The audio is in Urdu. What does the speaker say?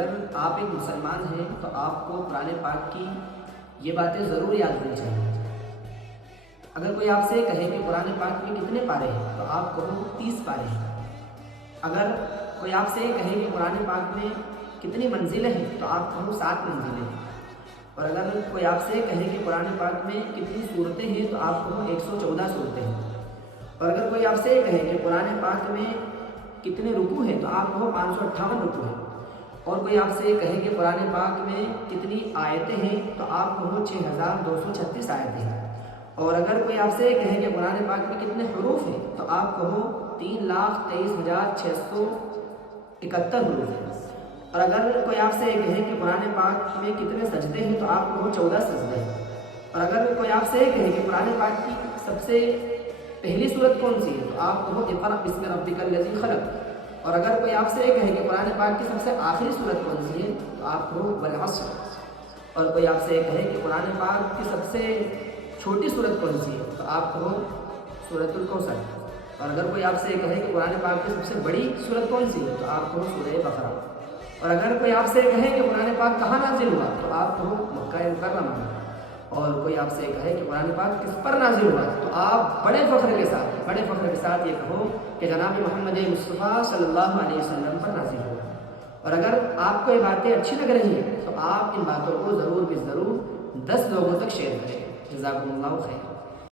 اگر آپ ایک مسلمان ہیں تو آپ کو قرآن پاک کی یہ باتیں ضرور یاد ہونی چاہیے۔ اگر کوئی آپ سے کہے کہ قرآن پاک میں کتنے پارے ہیں تو آپ کہو 30 پارے ہیں۔ اگر کوئی آپ سے کہے کہ قرآن پاک میں کتنی منزلیں ہیں تو آپ کہو 7 منزلیں ہیں۔ اور اگر کوئی آپ سے کہے کہ قرآن پاک میں کتنی صورتیں ہیں تو آپ کہو 114 صورتیں ہیں۔ اور اگر کوئی آپ سے کہے کہ قرآن پاک میں کتنے رکوع ہیں تو آپ کہو 558 رکوع ہیں۔ اور کوئی آپ سے کہے کہ قرآن پاک میں کتنی آیتیں ہیں تو آپ کہو 6236 آیتیں ہیں۔ اور اگر کوئی آپ سے کہے کہ قرآن پاک میں کتنے حروف ہیں تو آپ کہو 3,23,671 حروف ہیں۔ اور اگر کوئی آپ سے کہے کہ قرآن پاک میں کتنے سجدے ہیں تو آپ کہو 14 سجدے ہیں۔ اور اگر کوئی آپ سے کہے کہ قرآن پاک کی سب سے پہلی سورت کون سی ہے تو آپ کہو اقرأ بسم ربک الذی خلق۔ اور اگر کوئی آپ سے کہے کہ قرآن پاک کی سب سے آخری سورت کون سی ہے تو آپ کہو والعصر۔ اور کوئی آپ سے کہے کہ قرآن پاک کی سب سے چھوٹی سورت کون سی ہے تو آپ کہو سورۃ الکوثر۔ اور اگر کوئی آپ سے کہے کہ قرآن پاک کی سب سے بڑی سورت کون سی ہے تو آپ کہو سورہ بقرہ۔ اور اگر کوئی آپ سے کہے کہ قرآن پاک کہاں نازل ہوا تو آپ کہو مکہ مکرمہ۔ اور کوئی آپ سے کہے کہ قرآن پاک کس پر نازل ہوا تو آپ بڑے فخر کے ساتھ یہ کہو کہ جناب محمد مصطفیٰ صلی اللہ علیہ وسلم پر نازل ہوا۔ اور اگر آپ کو یہ باتیں اچھی لگ رہی ہیں تو آپ ان باتوں کو ضرور 10 لوگوں تک شیئر کریں۔ جزاکم اللہ خیر۔